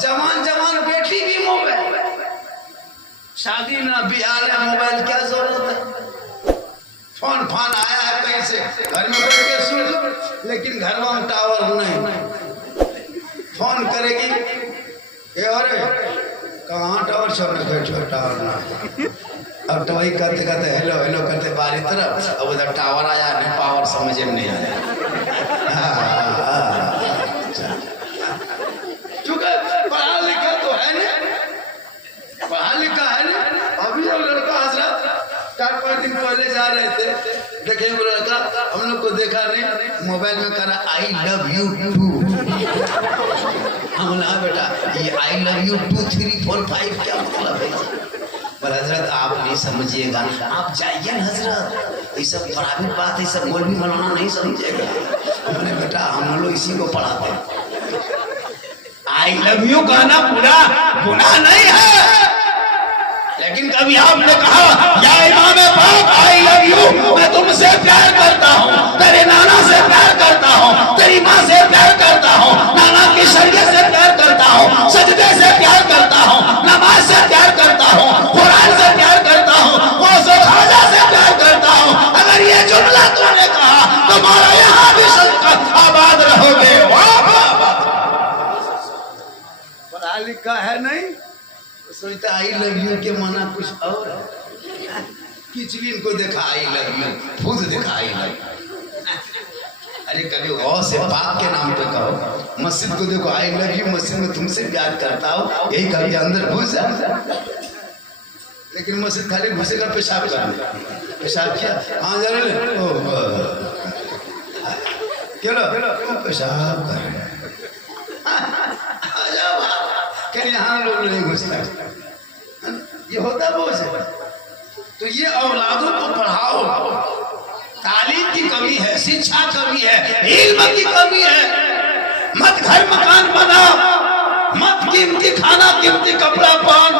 जवान जवान बेटी भी मोबाइल, शादी ना ब्याह ना मोबाइल, क्या जरूरत है? फोन फान आया है कहीं से, घर में बैठ के सुन लो, लेकिन घर में टावर नहीं। फोन करेगी ये और कहाँ टावर छोड़ बैठो, टावर ना। अब तो वही करते करते हेलो हेलो करते बारी तरफ, अब उधर टावर आया नहीं, पावर समझ में नहीं आया। क्योंकि पढ़ा लिखा तो है नहीं, पढ़ा लिखा है नहीं। अभी वो लड़का हजरत 4-5 दिन पहले जा रहे थे, देखे वो लड़का, हम लोग को देखा नहीं, मोबाइल में करा आई लव यू टू। हम बोला बेटा ये आई लव यू 2 3 4 5 क्या मतलब है? पर हजरत आप नहीं समझिएगा, आप जाइए ना हजरत, ये सब प्राइवेट बात है, सब मौलवी मौलाना नहीं समझेगा। हमने बेटा हम लोग इसी को पढ़ाते हैं। आई लव यू कहना पूरा गुनाह नहीं है, लेकिन कभी आपने कहा या इमाम पाक आई लव यू, मैं तुमसे प्यार करता हूँ, तेरे नाना से प्यार करता हूँ, तेरी माँ से प्यार करता हूँ, नाना की शरीयत से प्यार करता हूँ, सजदे से प्यार करता हूँ, नमाज से प्यार करता हूँ, कुरान से प्यार करता हूँ, गौसे खाजा से प्यार करता हूँ। अगर ये जुमला तुमने कहा तुम्हारा यहाँ भी संकट आबाद रहोगे। वाह पढ़ा लिखा है नहीं, सोचता आई लव यू के माना कुछ और। किचलिन को देखा आई लव यू, खुद देखा आई लव। अरे कभी गौ से पाक के नाम पे कहो, मस्जिद को देखो आई लव यू, मस्जिद में तुमसे प्यार करता हूँ, यही कभी अंदर घुस जा। लेकिन मस्जिद खाली घुसेगा पेशाब करने, पेशाब किया हाँ जा रहे क्यों पेशाब कर, यहाँ लोग नहीं घुसता, ये होता बहुत से। तो ये औलादों को पढ़ाओ, तालीम की कमी है, शिक्षा कमी है, इल्म की कमी है। मत घर मकान बना, मत कीमती खाना कीमती कपड़ा पहन,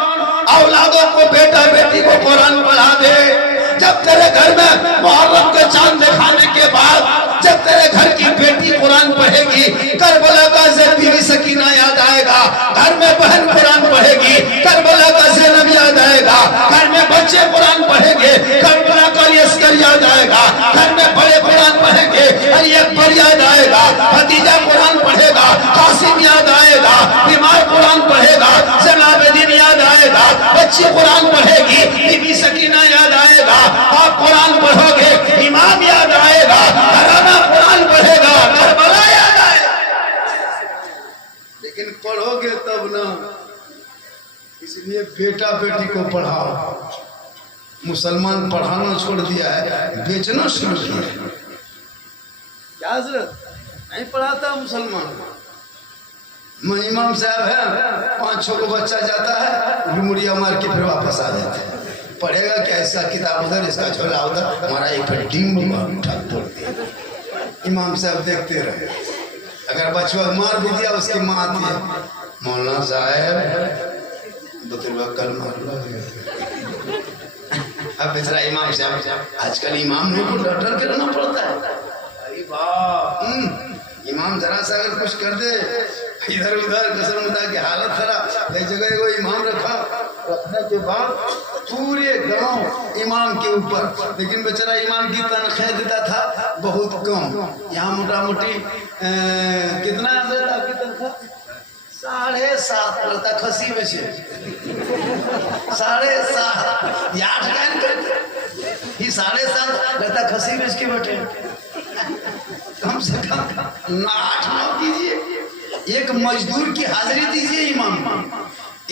औलादों को बेटा बेटी को कुरान पढ़ा दे। जब तेरे घर में मुहर्रम के चांद दिखाने के बाद जब तेरे घर की बेटी कुरान पढ़ेगी, करबला का ज़ैनब सकीना याद आएगा, घर में बहन कुरान पढ़ेगी, करबला का ज़ैनब याद आएगा, घर में बच्चे कुरान पढ़ेंगे, करबला का यसकर याद आएगा, घर में बड़े कुरान पढ़ेंगे, अली अकबर याद आएगा, भतीजा कुरान पढ़ेगा, कासिम याद आएगा, बीमार कुरान पढ़ेगा, ज़ैनब याद आएगा, बच्ची कुरान पढ़ेगी, बीबी सकीना याद आएगा, आप कुरान पढ़ोगे, इमाम याद आएगा, घराना कुरान पढ़ेगा, करबला याद आएगा। लेकिन पढ़ोगे तब ना, इसलिए बेटा बेटी को पढ़ाओ। मुसलमान पढ़ाना छोड़ दिया है, बेचना शुरू किया। क्या हजरत नहीं पढ़ाता मुसलमान? मैं इमाम साहब है, 5-6 को बच्चा जाता है, डुमरिया मार के फिर वापस आ जाता है। पढ़ेगा क्या, ऐसा किताब उधर, इसका झोला उधर, हमारा एक टीम इमाम साहब देखते रहे। अगर बचवा मार भी दिया, उसकी माँ आती है, मौलाना साहब कल मार लो। अब बेचारा इमाम साहब, आजकल इमाम नहीं को डर के रहना पड़ता है। अरे वाह, इमाम जरा सा अगर कुछ कर दे इधर उधर, कसम खुदा की हालत खराब। एक जगह वो इमाम रखा, रखने के बाद पूरे गांव इमाम के ऊपर, लेकिन बेचारा इमाम की तनख्वाह देता था बहुत कम। यहाँ मोटा मोटी कितना आपकी तनख्वाह? 7.5 रहता, खसी में से 7.5 या 8 ही 7.5 रहता, खसी बेच के बैठे। कम से कम 8-9 दीजिए, एक मजदूर की हाजिरी दीजिए इमाम,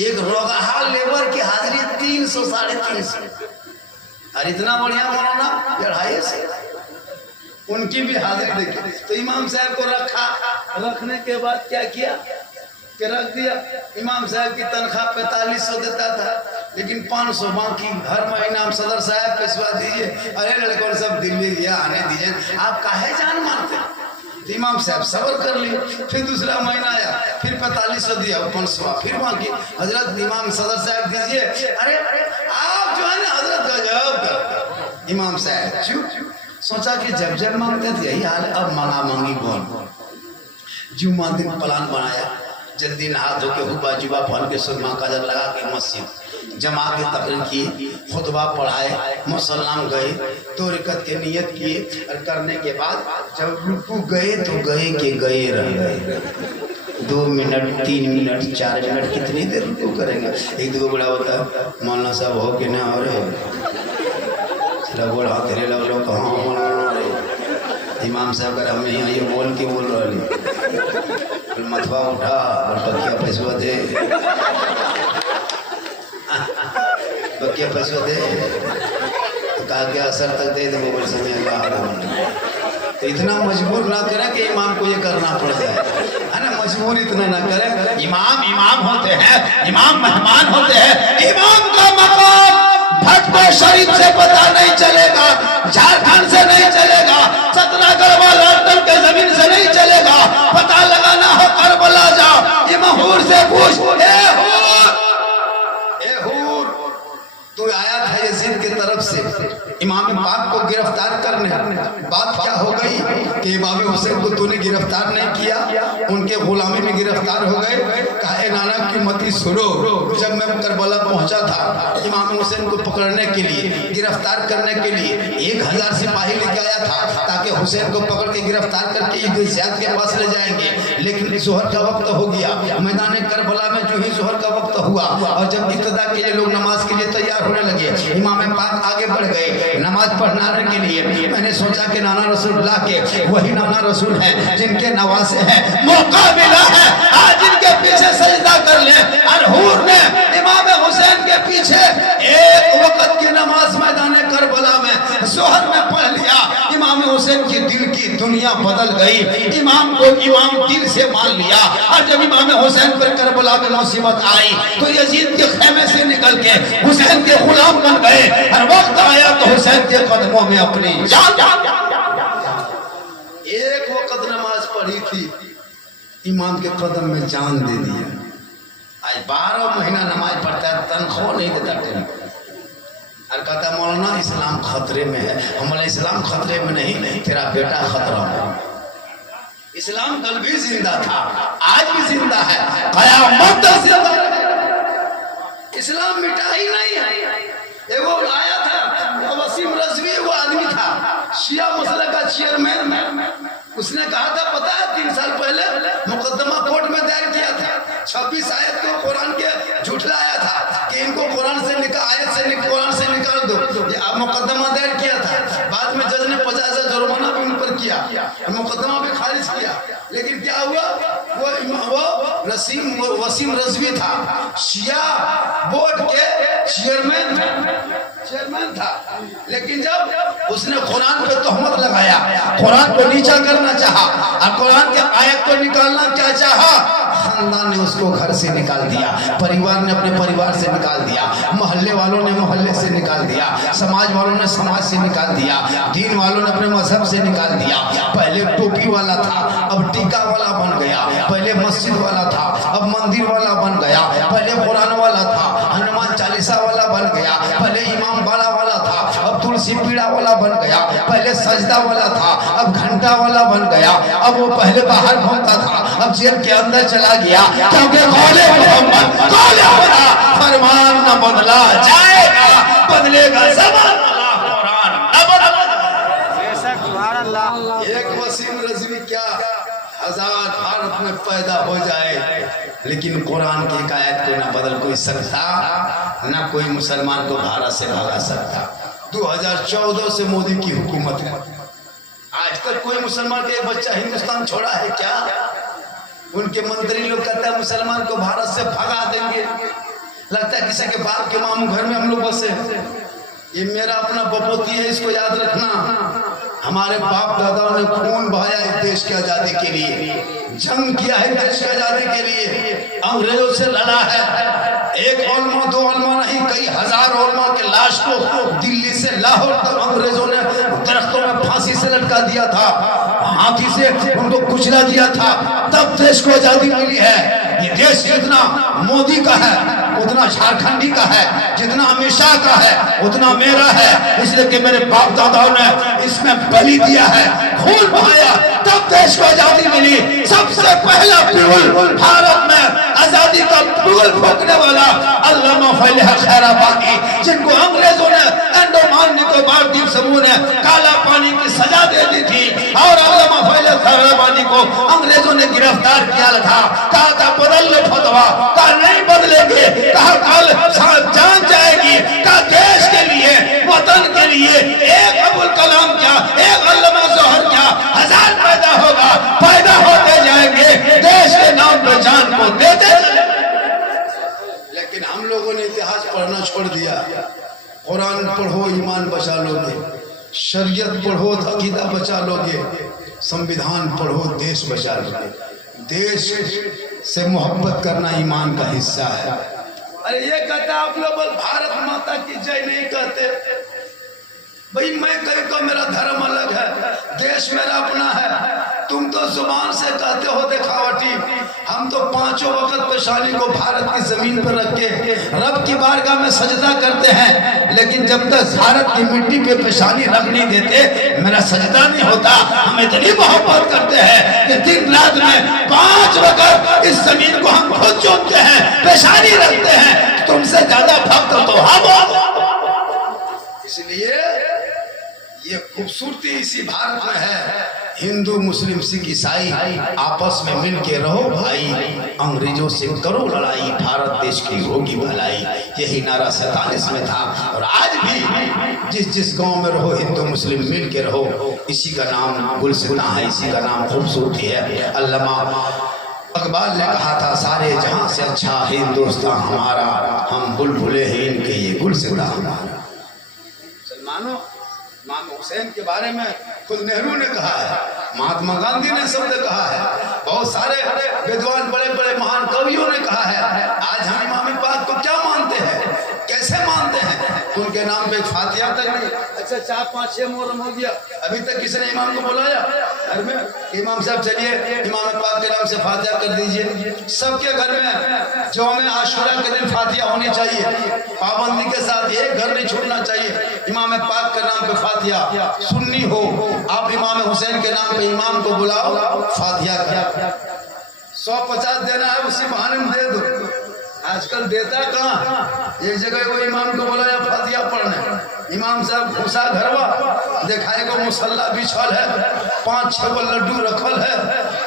एक रोगाहा लेबर की हाजिरी 300-350। और इतना बढ़िया मौलाना 250 उनकी भी हाजिरी देखिए। तो इमाम साहब को रखा, रखने के बाद क्या किया कि रख दिया। इमाम साहब की तनख्वाह 4500 देता था, लेकिन 500 बाकी हर महीना हम सदर साहब पेशवा दीजिए। अरे लड़कों सब दिल्ली गया, आने दीजिए, आप काहे जान मारते? इमाम साहब सबर कर लिए। फिर दूसरा महीना आया, फिर 4500 दिया, 500 फिर बाकी। हजरत इमाम सदर साहब दीजिए। अरे आप जो है ना हजरत गजब। इमाम साहब चुप। सोचा कि जब जब मांगते थे यही हाल है, अब मांगा मांगी बोल। जुम्मा दिन प्लान बनाया, जल्दी नहा धो के हुब्बा जुबा पहन के सुरमा काजल लगा के मस्जिद जमा के तकरीर किए, खुतबा पढ़ाए, मुसल्लाम गए, 2 रकअत के नियत किए और करने के बाद जब रुकू गए तो गए के गए रह गए। 2 मिनट 3 मिनट 4 मिनट कितनी देर रुकू करेंगे। एक दो बड़ा होता है मौलाना साहब हो के ना हो रहे रगोड़ हाथ रे लगलो कहाँ इमाम साहब कर हमें यहाँ ये बोल के बोल रही मथवा उठा बकिया पैसा दे बकिया पैसा दे तो कहा कि असर तक दे दे मोबाइल से तो इतना मजबूर ना करें कि इमाम को ये करना पड़ जाए, है ना। मजबूर इतना ना करें। इमाम इमाम होते हैं, इमाम मेहमान होते हैं। इमाम का मकाम भटको शरीफ से पता नहीं चलेगा, झारखंड से नहीं चलेगा, सतना गढ़वा लंदन के जमीन से नहीं चलेगा। पता लगाना हो करबला जाओ, ये महूर से पूछ तू आया था यजीद की तरफ से इमाम पाक को गिरफ्तार करने। बात क्या हो गई कि इमाम हुसैन को तूने गिरफ्तार नहीं किया, उनके गुलामी में गिरफ्तार हो गए। कहा नाना की मती सुनो, जब मैं करबला पहुंचा था इमाम हुसैन को पकड़ने के लिए, गिरफ्तार करने के लिए 1000 सिपाही लेके आया था ताकि हुसैन को पकड़ के गिरफ्तार करके ईद ज़ियाद के पास ले जाएंगे। लेकिन जोहर का वक्त हो गया, मैदान करबला में जो ही जोहर का वक्त हुआ और जब इब्तिदा के लिए लोग नमाज के लिए तैयार होने लगे, इमाम पाक आगे बढ़ गए नमाज पढ़ाने के लिए। मैंने सोचा कि नाना रसूलुल्लाह के वही नाना रसूल हैं जिनके नवासे हैं, मौका मिला है आज इनके पीछे सजदा कर ले। और हूर ने इमाम हुसैन के पीछे एक वक्त की नमाज मैदान करबला में जोहर में पढ़ लिया। इमाम हुसैन की दिल की दुनिया बदल गई, इमाम को इमाम दिल से मान लिया। और जब इमाम हुसैन पर करबला में मुसीबत आई तो यजीद के खेमे से निकल के हुसैन के गुलाम बन गए। हर वक्त आया तो हुसैन के कदमों में अपनी जान। एक वक्त नमाज पढ़ी थी, इमाम के कदम में जान दे दिया। आज 12 महीना नमाज पढ़ता है, तनख्वाह नहीं देता टेन और कहता मौलाना इस्लाम खतरे में है। हमारा इस्लाम खतरे में नहीं, तेरा बेटा खतरा में। इस्लाम कल भी जिंदा था, आज भी जिंदा है, कयामत तक जिंदा है। इस्लाम मिटा ही नहीं है। एगो आया था वसीम रजवी, वो आदमी था शिया मसला का चेयरमैन। उसने कहा था पता है 3 साल पहले मुकदमा कोर्ट में दायर किया था, 26 आयत को कुरान के झुठलाया था कि इनको कुरान से कुरान से निकाल दो। ये आप मुकदमा दायर किया था। बाद में जज ने 50,000 जुर्माना भी उन पर किया, मुकदमा भी खारिज किया। लेकिन क्या हुआ, वो वसीम रजवी था, शिया बोर्ड के चेयरमैन था। लेकिन जब उसने कुरान पे तोहमत लगाया, कुरान को नीचा करना चाहा और कुरान के आयत को निकालना क्या चाहा, खानदान ने उसको घर से निकाल दिया, परिवार ने अपने परिवार से निकाल दिया, मोहल्ले वालों ने मोहल्ले से निकाल दिया, समाज वालों ने समाज से निकाल दिया, दीन वालों ने अपने मजहब से निकाल दिया। पहले टोपी वाला था, अब टीका वाला बन गया। पहले मस्जिद वाला था, अब मंदिर वाला बन गया। पहले कुरान वाला था, हनुमान चालीसा वाला बन गया। पहले इमाम बाड़ा वाला था, अब तुलसी पीड़ा वाला बन गया। पहले सजदा वाला था, अब घंटा वाला बन गया। अब वो पहले बाहर घूमता था, अब जेल के अंदर चला गया। क्योंकि कौले मोहम्मद कौले खुदा फरमान न बदला जाएगा, बदलेगा ज़माना कुरान न बदला। एक वसीम रज़वी क्या 1000 भारत में पैदा हो जाए, लेकिन कुरान की एक आयत को ना बदल कोई सकता, ना कोई मुसलमान को भारत से भगा सकता। 2014 से मोदी की हुकूमत है, आज तक कोई मुसलमान का एक बच्चा हिंदुस्तान छोड़ा है क्या? उनके मंत्री लोग कहते हैं मुसलमान को भारत से भगा देंगे। लगता है किसी के बाप के मामू घर में हम लोग बसे। ये मेरा अपना बपोती है, इसको याद रखना। हमारे बाप दादाओं ने खून बहाया इस देश की आजादी के लिए, जंग किया है देश की आजादी के लिए, अंग्रेजों से लड़ा है। एक ओलमा 2 ओलमा नहीं, कई हजार ओलमा के लाश को दिल्ली से लाहौर तक अंग्रेजों ने दरख्तों में फांसी से लटका दिया था, हाथी से उनको कुचला दिया था, तब देश को आजादी मिली है। ये देश जितना मोदी का है उतना झारखंडी का है, जितना अमित शाह का है उतना मेरा है, इसलिए कि मेरे बाप दादाओं ने इसमें बलि दिया है, खून बहाया, तब देश को आजादी मिली। सबसे पहला बिगुल भारत में आजादी का बिगुल फूंकने वाला अल्लामा फैज़ खैराबादी, जिनको अंग्रेजों ने अंडमान निकोबार द्वीप समूह ने काला पानी की सजा दे दी थी, और अल्लामा फैज़ खैराबादी को अंग्रेजों ने गिरफ्तार किया था। कहा था बदल लो फतवा, कहा नहीं बदलेंगे, कहा कल जान जाएगी, कहा देश के लिए, वतन के लिए एक अबुल कलाम क्या, एक अल्लामा ज़ोहर क्या, हजार पैदा होगा, पैदा होते जाएंगे, देश के नाम पर जान को देते। लेकिन हम लोगों ने इतिहास पढ़ना छोड़ दिया। कुरान पढ़ो ईमान बचा लोगे, शरीयत पढ़ो अकीदा बचा लोगे, संविधान पढ़ो देश बचा लोगे। देश से मोहब्बत करना ईमान का हिस्सा है। अरे ये कहता आप लोग भारत माता की जय नहीं कहते भाई, मैं कहीं को मेरा धर्म अलग है, देश मेरा अपना है। तुम तो जुबान से कहते हो दिखावटी, हम तो पांचों वक्त पेशानी को भारत की जमीन पर रख के रब की बारगाह में सजदा करते हैं, लेकिन जब तक भारत की मिट्टी पे पेशानी रख नहीं देते मेरा सजदा नहीं होता। हम इतनी मोहब्बत करते हैं कि दिन रात में 5 वक्त इस जमीन को हम खुद चूमते हैं, पेशानी रखते हैं। तुमसे ज्यादा भक्त तो हम। इसलिए ये खूबसूरती इसी भारत में है। हिंदू मुस्लिम सिख ईसाई आपस में मिल के रहो भाई, अंग्रेजों से करो लड़ाई, भारत देश की होगी भलाई। यही नारा 47 में था, और आज भी जिस गांव में रहो हिंदू मुस्लिम मिल के रहो, इसी का नाम गुलसिता है, इसी का नाम खूबसूरती है। अल्लामा इकबाल ने कहा था, सारे जहां से अच्छा हिंदुस्तान हमारा, हम बुलबुले हैं इनके ये गुलसिता हमारा। मुसलमानों, इमाम हुसैन के बारे में खुद नेहरू ने कहा है, महात्मा गांधी ने शब्द कहा है, बहुत सारे विद्वान बड़े बड़े महान कवियों ने कहा है। आज हम इमाम पाक को क्या मानते हैं, कैसे मानते हैं? उनके नाम पे फातिहा तक नहीं। अच्छा 4, 5, 6 मुहर्रम हो गया, अभी तक किसी ने इमाम को बुलाया घर में? इमाम साहब चलिए इमाम पाक के नाम से फातिहा कर दीजिए। सबके घर में यौम आशूरा के दिन फातिहा होनी चाहिए, पाबंदी के साथ, एक घर नहीं छूटना चाहिए। इमाम पाक के नाम पे फातिहा, सुन्नी हो आप इमाम हुसैन के नाम पे इमाम को बुलाओ, फातिहा कर 150 देना है, उसी बहाने में दे दो। आजकल देता कहाँ? एक जगह वो इमाम को बुलाया फातिहा पढ़ने, इमाम साहब घुसा घरवा, दिखाए को मुसल्ला बिछल है, 5-6 लड्डू रखल है,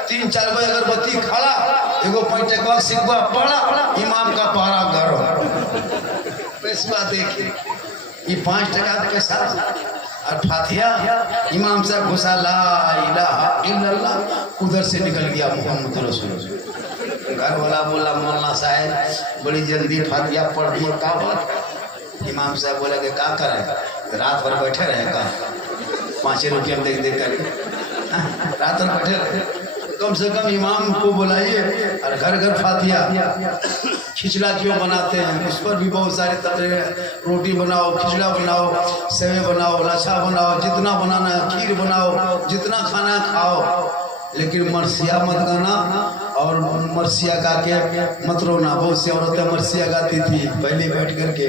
3-4 अगरबत्ती खड़ा, एगो पैटकवा सिकवा पड़ा, इमाम का पारा गरम। पैसा देखिए, ये 5 टका पैसा और फातिहा। इमाम साहब घुसा, ला इलाहा इल्लल्लाह, उधर से निकल गया मोहम्मद रसूल। घर वाला बोला, मौलाना साहब बड़ी जल्दी फातिहा पढ़ दिए, का बात? इमाम साहब बोला कि क्या करें, रात भर बैठे रहे का, 5 रुपये देख देख कर रात भर बैठे रहे। कम से कम इमाम को बुलाइए, और घर घर फातिहा। खिचड़ा क्यों बनाते हैं, उस पर भी बहुत सारे तरीके, रोटी बनाओ, खिचड़ा बनाओ, सेवे बनाओ, लच्छा बनाओ, जितना बनाना है, खीर बनाओ, जितना खाना खाओ, लेकिन मरसिया मत गाना, और मरसिया गा के मत रोना। बहुत सी औरतें मरसिया गाती थी पहले बैठ करके,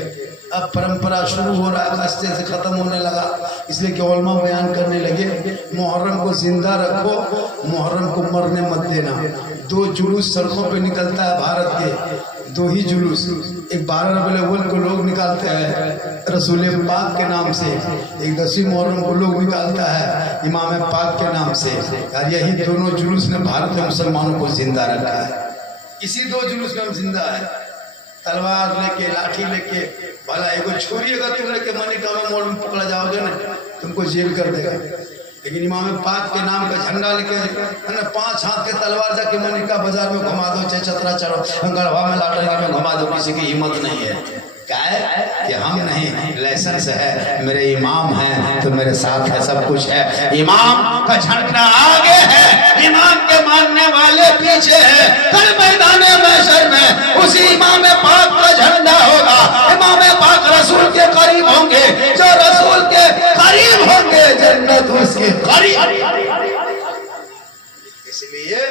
अब परंपरा शुरू हो रहा है, रास्ते से खत्म होने लगा, इसलिए कि उलमा बयान करने लगे, मुहर्रम को जिंदा रखो, मुहर्रम को मरने मत देना। 2 जुलूस सड़कों पे निकलता है भारत के, 2 ही जुलूस, एक 12 रबीउल अव्वल को लोग निकालते हैं रसूल पाक के नाम से, एक 10वीं मुहर्रम को लोग निकालता है इमाम पाक के नाम से, और यही दोनों जुलूस ने भारत में मुसलमानों को जिंदा रखा है। इसी 2 जुलूस में हम जिंदा है। तलवार लेके, लाठी लेके, भला एगो छुरी अगर तुम लेके मनिका में मोड़ में पकड़ा जाओगे ना, तुमको जेल कर देगा। लेकिन इमाम पाक के नाम का झंडा लेके 5 हाथ के तलवार जाके मनिका बाजार में घुमा दो, चाहे चतरा चढ़ो, गढ़वा में लाटरी में घुमा दो, किसी की हिम्मत नहीं है। क्या है कि हम नहीं, लाइसेंस है, मेरे इमाम हैं तो मेरे साथ है, सब कुछ है। इमाम का झंडा आगे है, इमाम के मानने वाले पीछे है। कल मैदान महशर में उसी इमाम पाक का झंडा होगा। इमाम पाक रसूल के करीब होंगे, जो रसूल के करीब होंगे जन्नत उसके करीब। इसलिए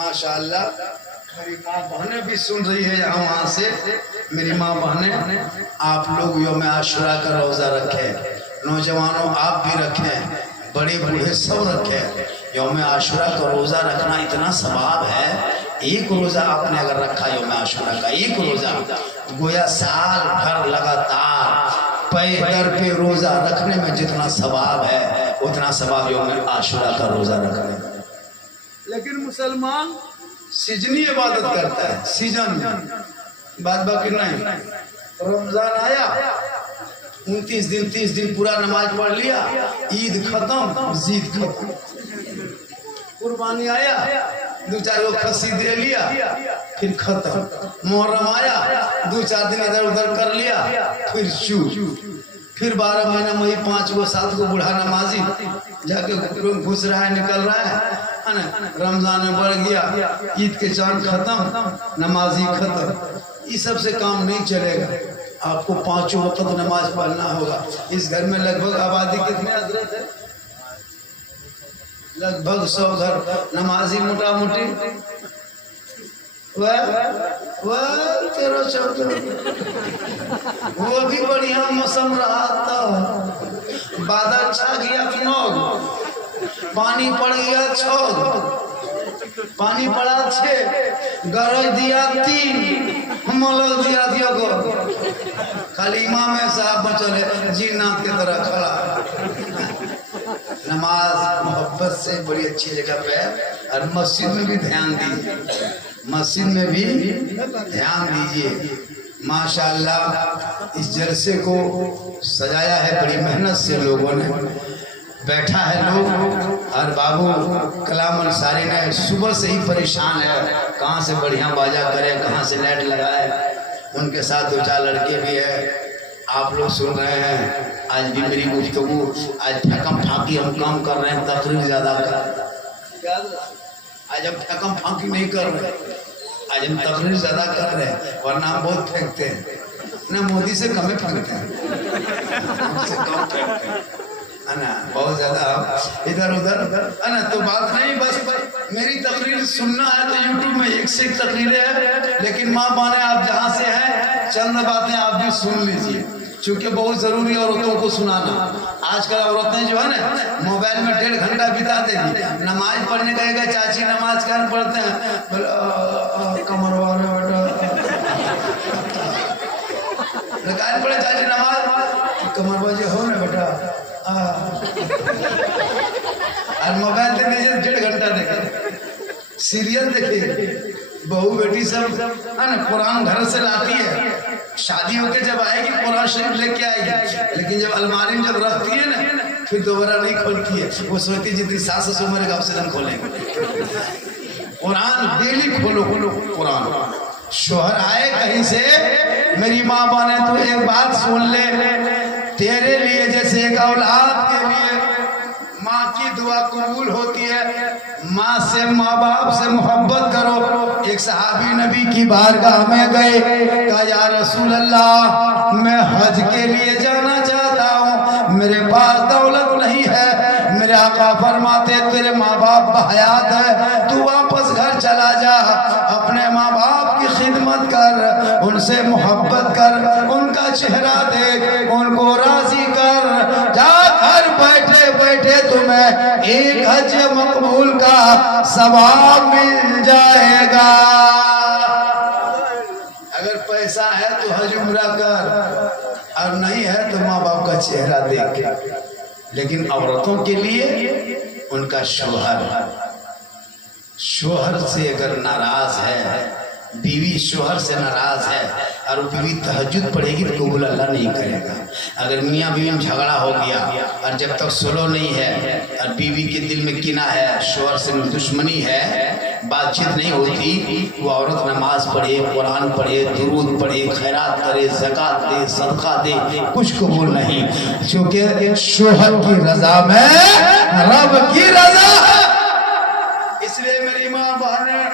माशाअल्लाह मेरी माँ बहनें भी सुन रही है यहाँ वहाँ से। मेरी माँ बहनें, आप लोग यौम आशुरा का रोज़ा रखें, नौजवानों आप भी रखें, बड़े बूढ़े सब रखें। यौम आशुरा का रोज़ा रखना इतना सवाब है। एक रोज़ा आपने अगर रखा यौम आशुरा का, एक रोज़ा, गोया साल भर लगातार पे दर पे रोज़ा रखने में जितना सवाब है उतना सवाब यौम आशुरा का रोज़ा रखने में। लेकिन मुसलमान सीजनी इबादत करता है, सीजन बात बाकी नहीं। रमजान आया, 29 दिन 30 दिन पूरा नमाज पढ़ लिया, ईद खत्म, जीद खत्म। कुर्बानी आया, 2-4 गो खस्सी दे लिया, फिर खत्म। मुहर्रम आया, 2-4 दिन इधर उधर कर लिया, फिर चूप। फिर 12 महीना में 5 गो 7 गो बूढ़ा नमाजी जाके घुस रहा है, निकल रहा है ना। रमजान में बढ़ गया, ईद के चांद खत्म, नमाजी खत्म। इस सब से काम नहीं चलेगा। आपको 5 वक्त नमाज पढ़ना होगा। इस घर में लगभग आबादी कितने हजरत है? लगभग 100 घर नमाजी मोटा मोटी। वह 13-14, वो भी बढ़िया मौसम रहा था। बादल छा गया 9, पानी पड़ गया 6, पानी पड़ा 6, गरज दिया 3, मोलक दिया 2। खाली इमाम साहब बचल है जीनात की तरह खड़ा। नमाज मोहब्बत से बड़ी अच्छी जगह पे है। और मस्जिद में भी ध्यान दीजिए, मस्जिद में भी ध्यान दीजिए। माशाअल्लाह इस जलसे को सजाया है बड़ी मेहनत से लोगों ने। बैठा है लोग, और बाबू कलाम अंसारी ने सुबह से ही परेशान है, कहाँ से बढ़िया बाजा करे, कहाँ से लाइट लगाए। उनके साथ 2-4 लड़के भी है। आप लोग सुन रहे हैं, आज भी मेरी गुफ्तगू, आज फकम फाकी हम काम कर रहे हैं, तकरीर ज़्यादा कर। आज हम फकम फाकी नहीं कर रहे, आज हम तकरीर ज़्यादा कर रहे हैं, वरना हम बहुत फेंकते हैं ना। मोदी से कम ही फेंकते हैं, उससे कम फेंकते हैं, है ना। बहुत ज़्यादा इधर उधर, है ना। तो बात नहीं, बस मेरी तकरीर सुनना है तो यूट्यूब में 1 से 1 तकरीरें हैं। लेकिन माँ बाने आप जहाँ से हैं, चंद बातें आप भी सुन लीजिए, चूँकि बहुत ज़रूरी है औरतों को सुनाना। आजकल औरतें जो है ना मोबाइल में 1.5 घंटा बिता देगी। नमाज पढ़ने कहेगा चाची नमाज क्या पढ़ते हैं, कमर वाले बेटा पढ़े चाची नमाज, कमर बाजे हो ना बेटा। और मोबाइल दे दीजिए 1.5 घंटा देखे, सीरियल देखे। बहू बेटी सब है ना कुरान घर से लाती है, शादी होके जब आएगी कुरान शरीफ लेके आएगी, लेकिन जब अलमारी में जब रखती है ना फिर दोबारा नहीं खोलती है। वो सोचती जितनी सास ससुर मरेगा उससे दिन खोलेंगे। कुरान डेली खोलो कुरान। शोहर आए कहीं से, मेरी माँ बने तो एक बात सुन ले, तेरे लिए जैसे एक औलाद के लिए माँ की दुआ कबूल होती है, माँ से माँ बाप से मोहब्बत करो। एक सहाबी नबी की बारगाह में गए, कहा या रसूल अल्लाह मैं हज के लिए जाना चाहता हूँ, मेरे पास दौलत नहीं है। मेरे आका फरमाते तेरे माँ बाप हयात है, तू वापस घर चला जा, अपने माँ बाप की खिदमत कर, उनसे मोहब्बत कर, उनका चेहरा देख, उनको राजी कर। जा घर बैठे बैठे तुम्हें 1 हज मकबूल का सवाब मिल जाएगा। अगर पैसा है तो हज उम्रा कर, और नहीं है तो माँ बाप का चेहरा देख। लेकिन औरतों के लिए उनका शोहर से अगर नाराज है, बीवी शोहर से नाराज है और बीवी तहज्जुद पढ़ेगी तो कबूल अल्लाह नहीं करेगा। अगर मियाँ बीवी में झगड़ा हो गया और जब तक सुलह नहीं है और बीवी के दिल में किना है, शोहर से दुश्मनी है, बातचीत नहीं होती, वो औरत नमाज पढ़े, कुरान पढ़े, दुरूद पढ़े, खैरात करे, ज़कात दे, सदका दे, कुछ कबूल नहीं, क्योंकि शोहर की रजा में रब की रजा है। इसलिए मेरी माँ बहनें,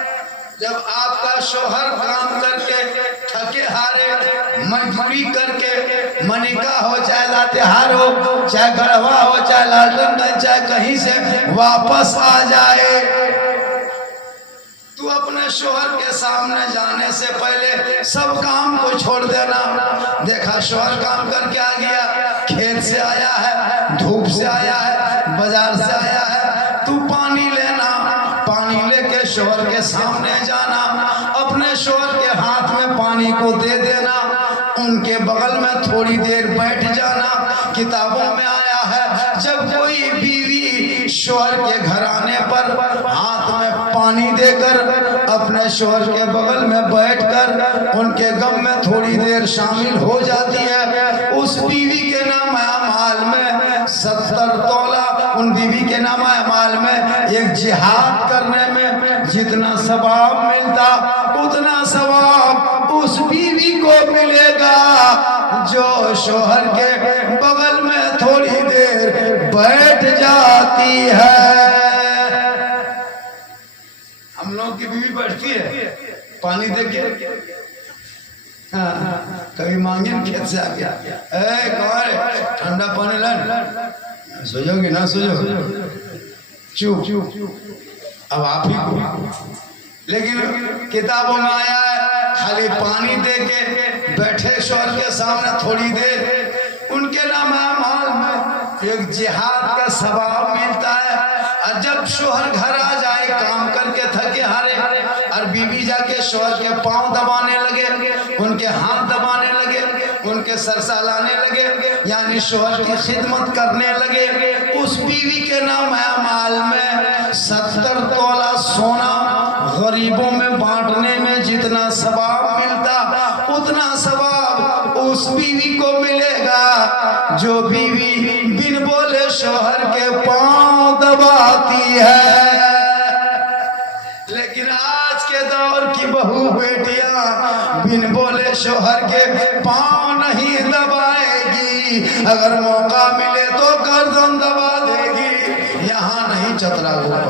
जब आपका शोहर काम करके थके हारे मजदूरी करके मनिका हो चाहे लातेहार हो चाहे गढ़वा हो चाहे लालगंज चाहे कहीं से वापस आ जाए, तू अपने शोहर के सामने जाने से पहले सब काम को छोड़ देना। देखा शोहर काम करके आ गया, खेत से आया है, धूप से आया है, बाजार से आया है, तू पानी लेना, पानी लेके शोहर के सामने जाना, अपने शोहर के हाथ में पानी को दे देना, उनके बगल में थोड़ी देर बैठ जाना। किताबों में आया है जब कोई बीवी शोहर के घर आने पर हाथ में पानी देकर अपने शोहर के बगल में बैठकर उनके गम में थोड़ी देर शामिल हो जाती है, उस बीवी के नाम अमाल में 70 तोला, उन बीवी के नाम अमाल में एक जिहाद करने में जितना सवाब मिलता उतना सवाब उस बीवी को मिलेगा जो शोहर के बगल में थोड़ी देर बैठ जाती है। हम लोग की बीवी बैठती है पानी दे के, कभी मांगे खेत से आ गया, ठंडा पानी लन, सोचोगी ना सोचो, चुप अब आप ही को। लेकिन किताबों में आया है खाली पानी दे के बैठे शोहर के सामने थोड़ी देर, उनके नाम अमाल में एक जिहाद का सवाब मिलता है। और जब शोहर घर आ जाए काम करके थके हारे और बीवी जाके शोहर के पांव दबाने लगे, उनके हाथ दबाने लगे, उनके सरसा लाने लगे, यानी शोहर की खिदमत करने लगे, उस बीवी के नाम अमाल में 70 तोला सोना गरीबों में बांटने में जितना सवाब मिलता उतना सवाब उस बीवी को मिलेगा जो बीवी बिन बोले शोहर के पांव दबाती है। लेकिन आज के दौर की बहू बेटियां बिन बोले शोहर के पांव नहीं दबाएगी, अगर मौका मिले तो गर्दन दबा देगी। यहाँ नहीं चतरा गोपाल,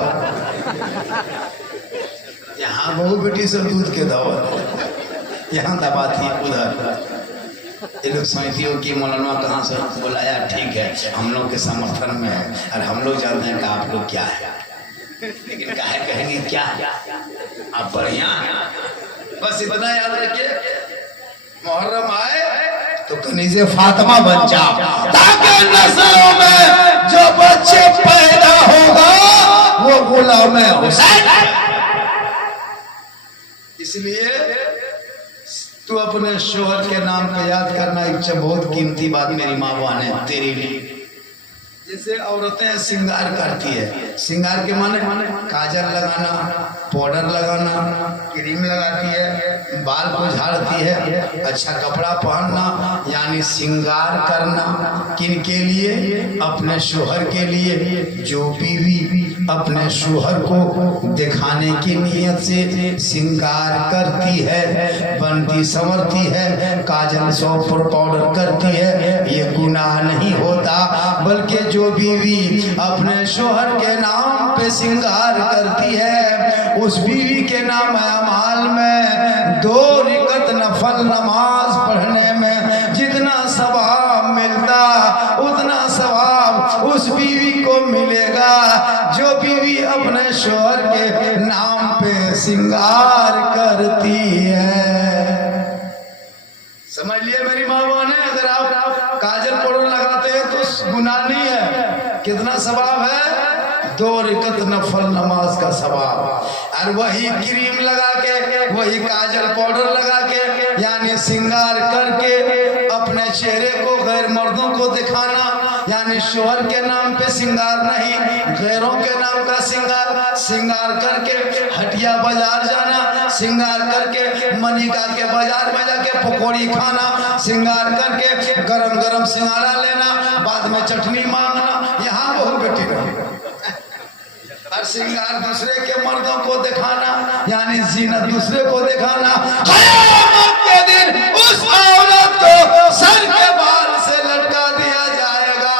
यहाँ बहू बेटी से दूध के दौर, यहाँ दबाती है उधर। ये लोग समझियो कि मौलाना कहाँ से बुलाया, ठीक है हम लोग के समर्थन में है और हम लोग जानते हैं कि आप लोग क्या है, लेकिन काहे कहेंगे क्या आप बढ़िया हैं। बस इतना याद रखिए, मुहर्रम आए तो कनीज़े फातिमा बन जाओ, ताकि नस्लों में जो बच्चे पैदा होगा वो गुलाम हुसैन। इसलिए तू अपने शोहर के नाम पे याद करना एक बहुत कीमती बात मेरी माँ ने तेरे लिए। जैसे औरतें श्रृंगार करती है, श्रृंगार के माने काजल लगाना, पाउडर लगाना, क्रीम लगाती है, बाल को झाड़ती है, अच्छा कपड़ा पहनना, यानी श्रृंगार करना। किन के लिए? अपने शोहर के लिए। जो बीवी अपने शोहर को दिखाने की नियत से श्रृंगार करती है, बनती संवरती है, काजल सौंफ पर पाउडर करती है, ये गुनाह नहीं होता। बल्कि जो बीवी अपने शोहर के नाम पे श्रृंगार करती है, उस बीवी के नाम अमाल में 2 रकात नफल नमाज पढ़ने में जितना सवाब मिलता उतना सवाब उस बीवी को मिलेगा जो बीवी अपने शोहर के नाम पे श्रृंगार करती है। समझ लिए मेरी माँ ने, अगर आप काजल पाउडर लगाते हैं तो गुनाह नहीं है। कितना सवाब है? 2 रकात नफल नमाज का सवाब। और वही क्रीम लगा के, वही काजल पाउडर लगा के, यानी श्रृंगार करके अपने चेहरे को गैर मर्दों को दिखाना, यानी शोहर के नाम पे श्रृंगार नहीं, गैरों के नाम का श्रृंगार। श्रृंगार करके हटिया बाजार जाना, श्रृंगार करके मनिका के बाजार में जाके पकौड़ी खाना, श्रृंगार करके गरम गरम सिंगारा लेना, बाद में चटनी मांगना, यहाँ बहुत बेटी रही। और श्रृंगार दूसरे के मर्दों को दिखाना, यानी जीनत दूसरे को दिखाना। क़यामत के दिन उस औरत को सर के बाल से लटका दिया जाएगा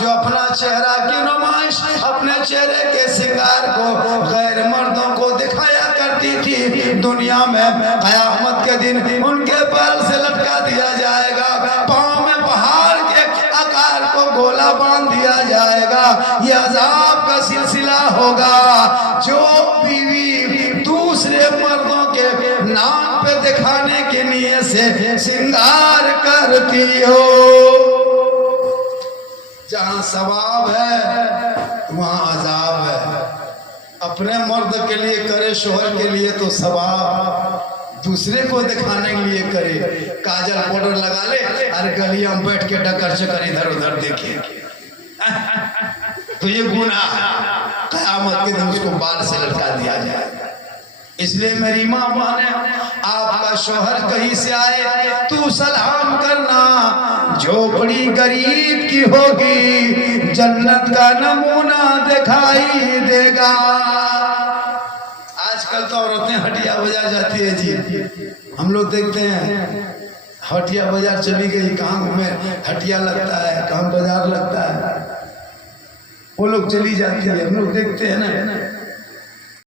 जो अपना चेहरा की नुमाइश, अपने चेहरे के श्रृंगार को गैर मर्दों को दिखाया करती थी दुनिया में। क़यामत के दिन उनके बाल से लटका दिया जाएगा, पाँव में पहाड़ के आकार को गोला बांध दिया जाएगा। यह अज़ाब का सिलसिला होगा। जो बीवी नाम पे दिखाने के लिए से श्रृंगार करती हो। जहाँ सवाब है वहाँ अजाब है। अपने मर्द के लिए करे, शोहर के लिए तो सवाब, दूसरे को दिखाने के लिए करे, काजल पाउडर लगा ले, अरे गलिया में बैठ के डकर चकर इधर उधर देखे, तो ये गुनाह है। क़यामत के दिन उसको बाल से लटका दिया जाए। इसलिए मेरी माँ माने, आपका शोहर कहीं से आए तू सलाम करना, झोपड़ी गरीब की होगी, जन्नत का नमूना दिखाई देगा। आजकल तो औरतें हटिया बाजार जाती है जी, हम लोग देखते हैं हटिया बाजार चली गई, कहाँ में हटिया लगता है, कहाँ बाजार लगता है, वो लोग चली जाती है, हम लोग देखते हैं ना।